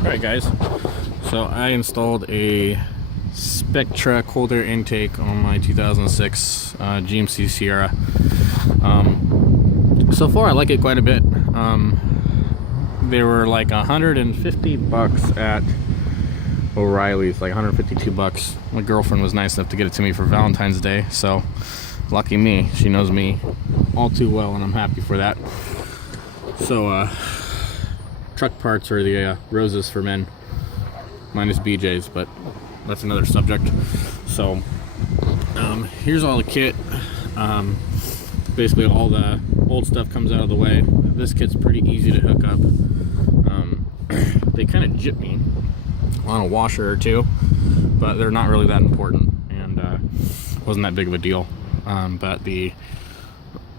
Alright guys, so I installed a Spectre cold air intake on my 2006 GMC Sierra. So far I like it quite a bit. They were like $150 at O'Reilly's, like $152. My girlfriend was nice enough to get it to me for Valentine's Day, so lucky me. She knows me all too well and I'm happy for that. So truck parts are the roses for men, minus BJ's, but that's another subject. So here's all the kit. Basically all the old stuff comes out of the way. This kit's pretty easy to hook up. They kind of jip me on a washer or two, but they're not really that important, and wasn't that big of a deal. But the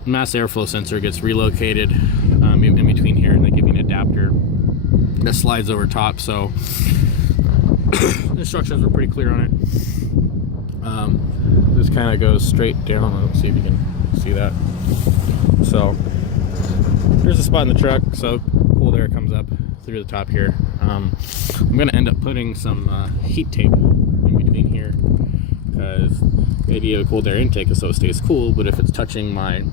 mass airflow sensor gets relocated in between here, and they give you an adapter that slides over top. So the instructions were pretty clear on it. This kind of goes straight down. Let's see if you can see that. So here's a spot in the truck, so cold air comes up through the top here. I'm going to end up putting some heat tape in between here, because the idea of a cold air intake is so it stays cool, but if it's touching a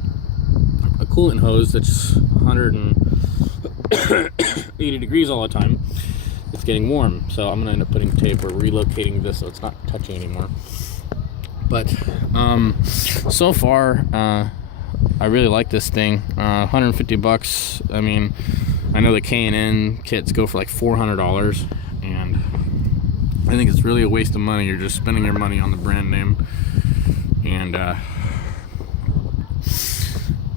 coolant hose that's 180 degrees all the time, it's getting warm. So I'm going to end up putting tape or relocating this so it's not touching anymore. But so far I really like this thing. $150. I mean, I know the K&N kits go for like $400, and I think it's really a waste of money. You're just spending your money on the brand name. And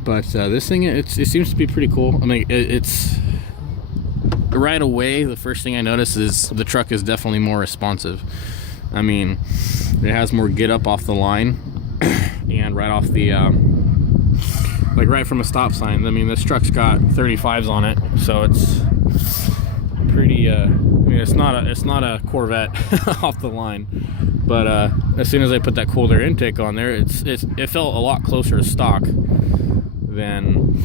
but this thing, it seems to be pretty cool. I mean, it's right away, the first thing I notice is the truck is definitely more responsive. I mean, it has more get up off the line and right off the like right from a stop sign. I mean, this truck's got 35s on it, so it's pretty I mean, it's not a Corvette off the line, but as soon as I put that cold air intake on there, it felt a lot closer to stock than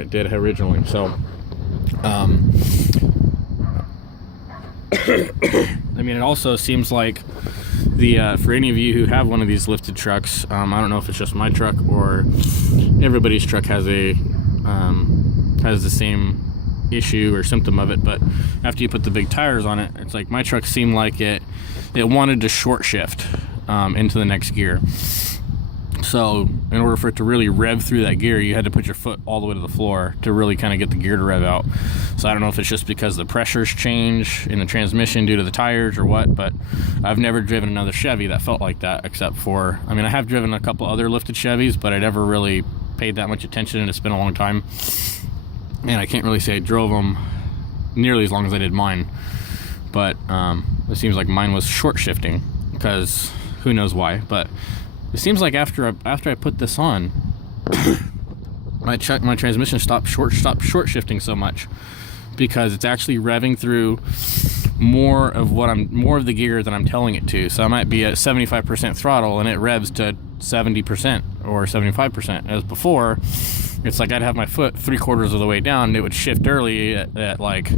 it did originally. So I mean, it also seems like for any of you who have one of these lifted trucks, I don't know if it's just my truck or everybody's truck has the same issue or symptom of it, but after you put the big tires on it, it's like my truck seemed like it wanted to short shift into the next gear. So in order for it to really rev through that gear, you had to put your foot all the way to the floor to really kind of get the gear to rev out. So I don't know if it's just because the pressures change in the transmission due to the tires or what, but I've never driven another Chevy that felt like that, except for, I mean, I have driven a couple other lifted Chevys, but I never really paid that much attention, and it's been a long time. And I can't really say I drove them nearly as long as I did mine, but it seems like mine was short shifting, because who knows why, but it seems like after I put this on, my transmission stopped short shifting so much, because it's actually revving through more of the gear than I'm telling it to. So I might be at 75% throttle and it revs to 70% or 75%. As before, it's like I'd have my foot 3/4 of the way down and it would shift early at like,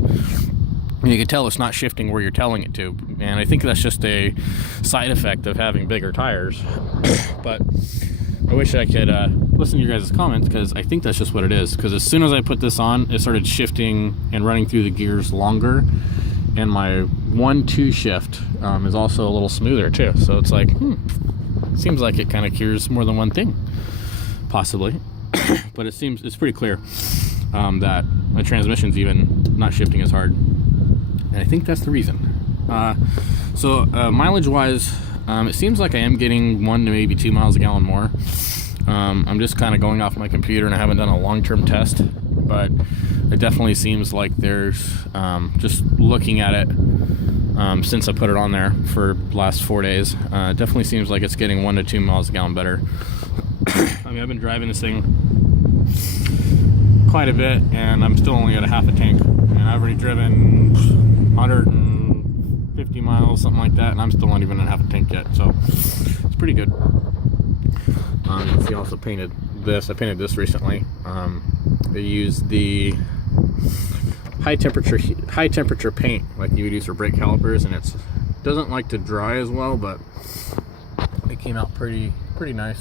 you can tell it's not shifting where you're telling it to, and I think that's just a side effect of having bigger tires. But I wish I could listen to your guys' comments, because I think that's just what it is. Because as soon as I put this on, it started shifting and running through the gears longer, and my 1-2 shift is also a little smoother too. So it's like, seems like it kind of cures more than one thing, possibly. But it's pretty clear that my transmission's even not shifting as hard. And I think that's the reason. So mileage wise, it seems like I am getting 1 to maybe 2 miles a gallon more. I'm just kind of going off my computer, and I haven't done a long-term test, but it definitely seems like there's, just looking at it since I put it on there for the last 4 days, it definitely seems like it's getting 1 to 2 miles a gallon better. I mean, I've been driving this thing quite a bit, and I'm still only at a half a tank, and I've already driven 150 miles, something like that, and I'm still not even at half a tank yet, so it's pretty good. You can see I also painted this. I painted this recently. I used the high temperature paint like you would use for brake calipers, and it doesn't like to dry as well, but it came out pretty nice.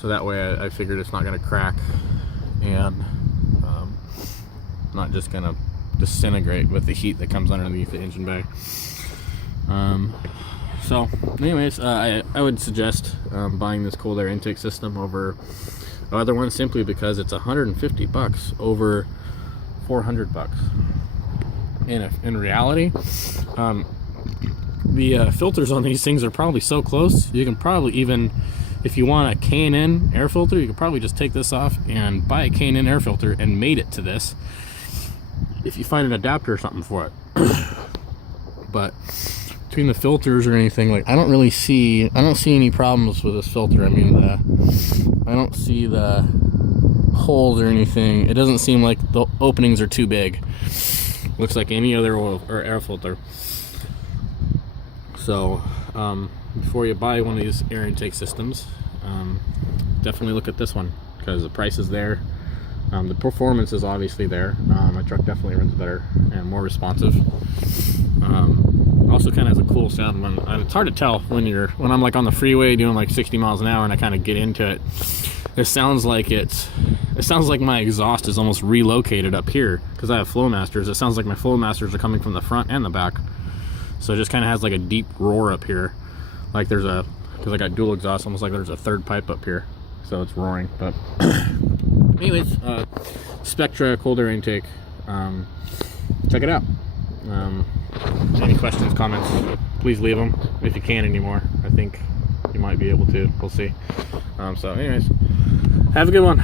So that way I figured it's not going to crack and not just going to disintegrate with the heat that comes underneath the engine bay. So anyways, I would suggest buying this cold air intake system over other ones, simply because it's $150 over $400. In reality, the filters on these things are probably so close, you can probably, even if you want a K&N air filter, you could probably just take this off and buy a K&N air filter and mate it to this, if you find an adapter or something for it. But between the filters or anything, like, I don't see any problems with this filter. I mean, I don't see the holes or anything. It doesn't seem like the openings are too big. Looks like any other oil or air filter. So before you buy one of these air intake systems, definitely look at this one, because the price is there. The performance is obviously there. My truck definitely runs better and more responsive. Also kind of has a cool sound. It's hard to tell when I'm like on the freeway doing like 60 miles an hour and I kind of get into it. It sounds like my exhaust is almost relocated up here, because I have Flowmasters. It sounds like my Flowmasters are coming from the front and the back. So it just kind of has like a deep roar up here, like because I got dual exhaust, almost like there's a third pipe up here, so it's roaring. But anyways, Spectre cold air intake, check it out. Any questions, comments, please leave them, if you can anymore. I think you might be able to, we'll see. So anyways, have a good one.